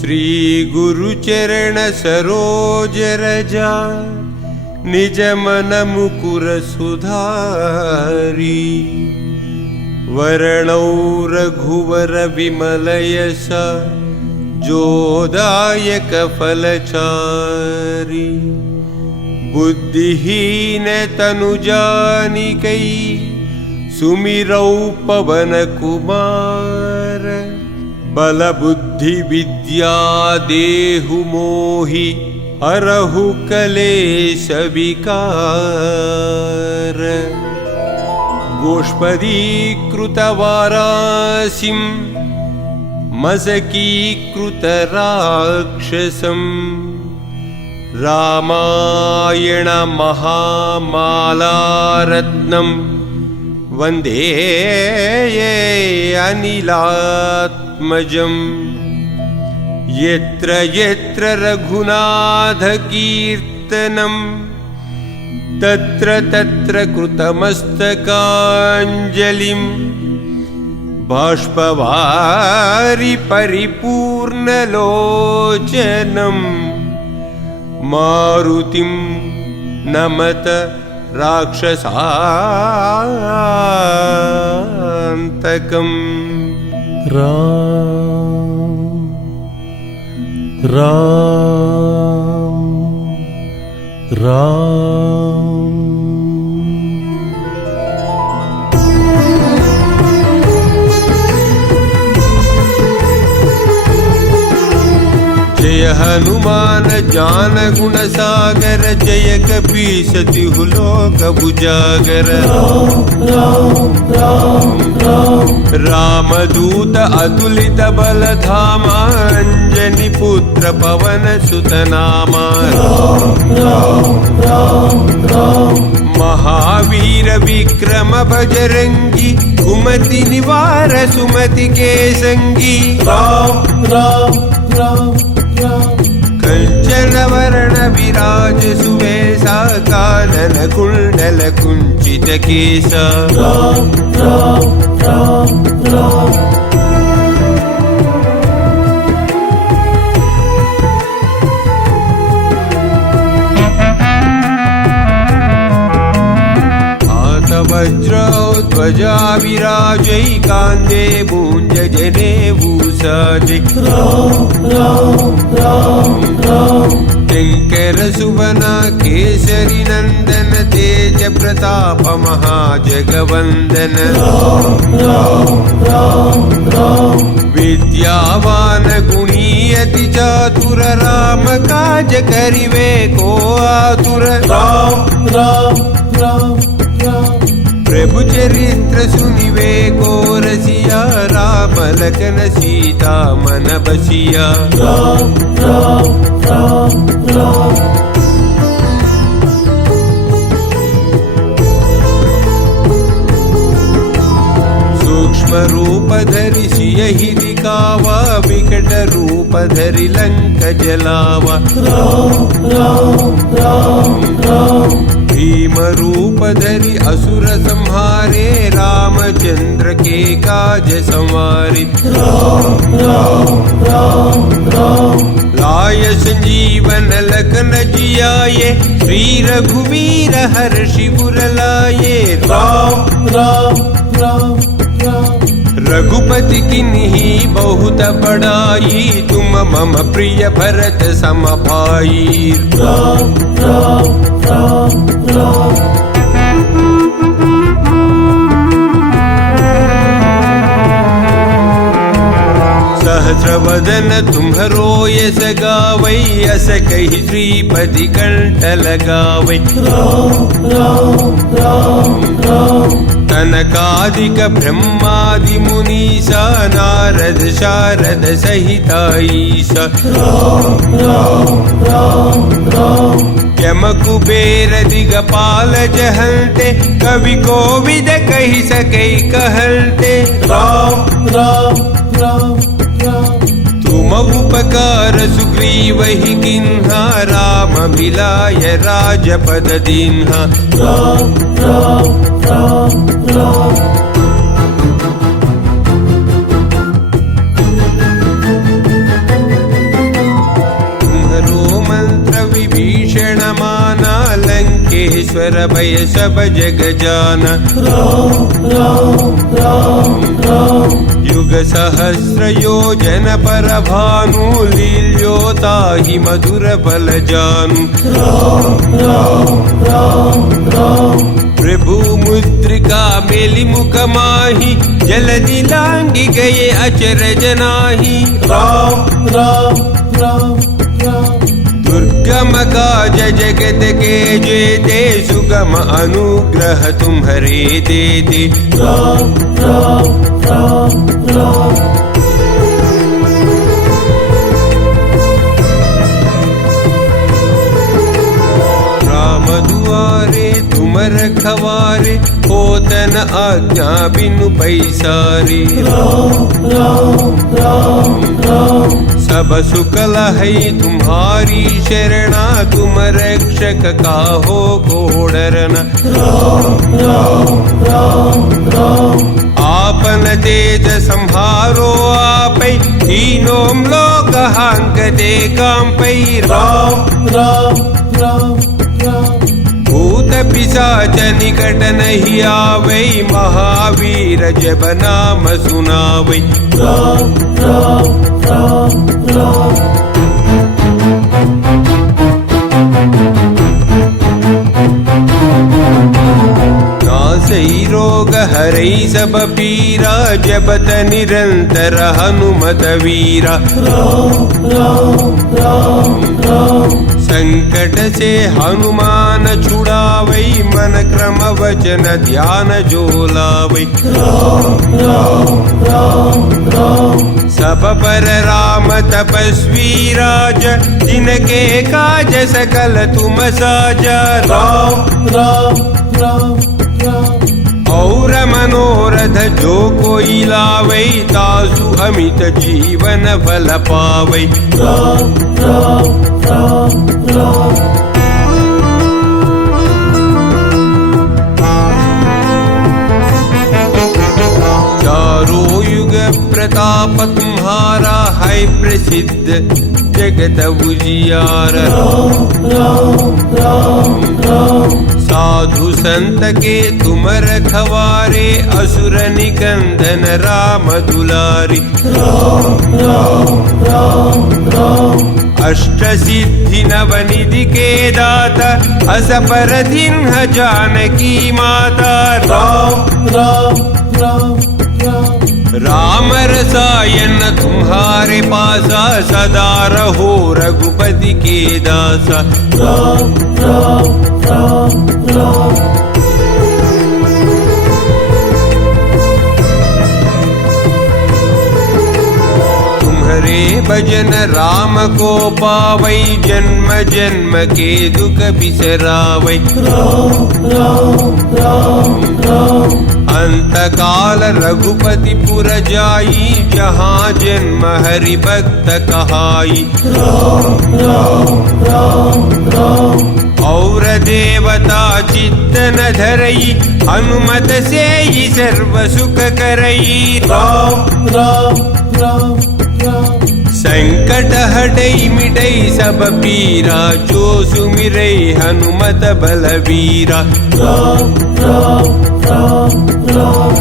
श्री गुरु चरण सरोज रजा निज मन मुकुर सुधारी वरणौ रघुवर विमल यश जोदायक फलचारी बुद्धिहीन तनु जानिकै सुमिरौ पवन कुमार बल बुद्धि विद्या देहु मोहि हरहु कलेश विकार गोष्पदीकृत वारासिं मशकीकृत राक्षसं रामायण महामालारत्नं वन्दे अनिलात्मजम् यत्र यत्र रघुनाथ कीर्तनं तत्र तत्र कृतमस्तकाञ्जलिं बाष्पवारि परिपूर्णलोचनं मारुतिं नमत राक्षसान्तकम् राम राम जय हनुमान ज्ञान गुण सागर जय कपीस तिहु लोक उजागर रामदूत अतुलित बल धामा अंजनी पुत्र पवन सुत नामा महावीर विक्रम बजरंगी कुमति निवार सुमति के संगी राम राम राम कंचन वरण विराज सुवेशा कानन कुंडल कुंचित केसा राम राम राम राम वज्र ध्वजा विराजै कांदे मूंज जनेभूषाजै शंकर सुवना केसरी नंदन तेज प्रताप महाजगवंदन विद्यावान गुणी अति चातुर राम काज करिवे को आतुर राम राम राम प्रभु चरित्र सुनिवे को रसिया राम लखन सीता मन बसिया राम राम राम राम सूक्ष्म रूप धरि सियहि दिखावा विकट रूप धरि लंक जलावा राम राम राम राम भीम रूप धरि असुर संहारे रामचंद्र के काज संवारे राम राम राम राम लाय संजीवन लखन जियाए श्री रघुवीर हर्षि उर लाए राम राम राम राम रघुपति किन्ही बहुत बड़ाई तुम मम प्रिय भरत सम भाई राम राम राम राम सहस्रवदन तुम्हरो यस गावै अस कहि श्रीपति कंठ लगावै राम राम राम राम कनकादिक ब्रह्मादि मुनीसा नारद शारद सहिता ईसा राम राम राम राम यम कुबेर दिगपाल जहन्ते कवि कोविद कहि सकै कहन्ते राम राम राम राम तुम उपकार सुग्रीवहि किन्हा राम मिलाय राजपद दीन्हा राम राम राम राम ईश्वर भय सब जग जान। युग सहस्र योजन पर भानु लील्योता ही मधुर बल जानु। प्रभु मुद्रिका मेलि मुख माही जलदि लांगी गए अचरज नाही। राम राम राम राम दुर्गम काज जगत के जेते सुगम अनुग्रह तुम्हारे देते। राम राम राम राम राम दुआरे तुम रखवारे होतन आज्ञा बिनु पैसारे। राम राम राम राम सब सुख लहै तुम्हारी शरणा तुम रक्षक काहो को डरना। राम राम राम राम आपन तेज संहारो आपै तीनों लोक हांकते कांपै। राम राम राम राम भूत पिशाच निकट नहीं आवै महावीर जब नाम सुनावै। राम राम राम राम नासै रोग हरै सब पीरा जपत निरंतर हनुमत वीरा। राम राम राम राम संकट से हनुमान छुड़ावै मन क्रम वचन ध्यान जो लावै। राम राम राम राम सब पर राम तपस्वी राज जिनके काज सकल तुम साजा। राम राम राम राम और मनोरथ जो कोई लावै तासु अमित जीवन फल पावै। राम राम राम राम चारों युग प्रताप तुम्हारा है प्रसिद्ध जगत उजियारा। राम राम राम साधु संत के तुम रखवारे असुर निकंदन राम दुलारी। राम राम राम राम अष्ट सिद्धि नवनिधि के दाता अस पर दीन्ह जानकी माता। राम राम राम राम राम रसायन तुम्हारे पासा सदा रहो रघुपति के दासा। राम राम राम राम तुम्हारे भजन राम को पावै जन्म जन्म के दुख बिसरावै। राम राम राम राम अंत काल रघुपति पुर जाई जहाँ जन्म हरि भक्त कहाई। राम राम राम राम और देवता चित्त न धरई हनुमत से ही सर्व सुख करई। राम राम राम राम संकट हटई मिटई सब पीरा जो सुमिरै हनुमत बलवीरा। राम राम राम राम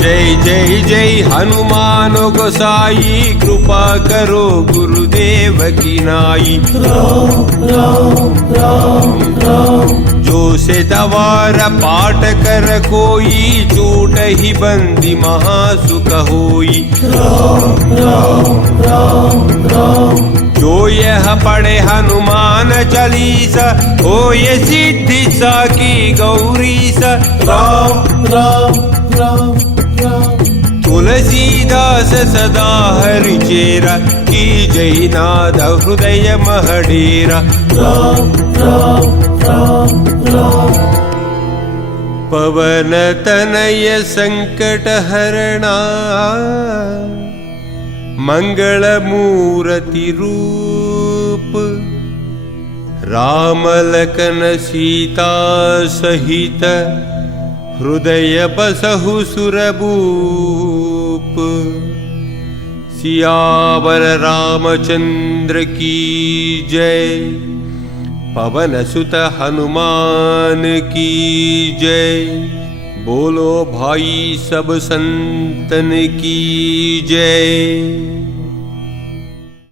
जय जय जय हनुमान गोसाई कृपा करो गुरुदेव की नाई। राम राम राम राम जो से दवार पाठ कर कोई चूट ही बंदी महासुख होई। राम राम राम राम जो यह पढ़े हनुमान चालीसा हो ये सिद्धि साकी गौरीसा। राम राम राम राम तुलसीदास सदा हरि चेरा की जय नाद हृदय महडेरा। राम राम राम राम पवन तनय संकट हरणा मंगल मूर्ति रूप राम लखन सीता सहित हृदय बसहु सुरभूप। सियावर रामचंद्र की जय। पवन सुत हनुमान की जय। बोलो भाई सब संतन की जय।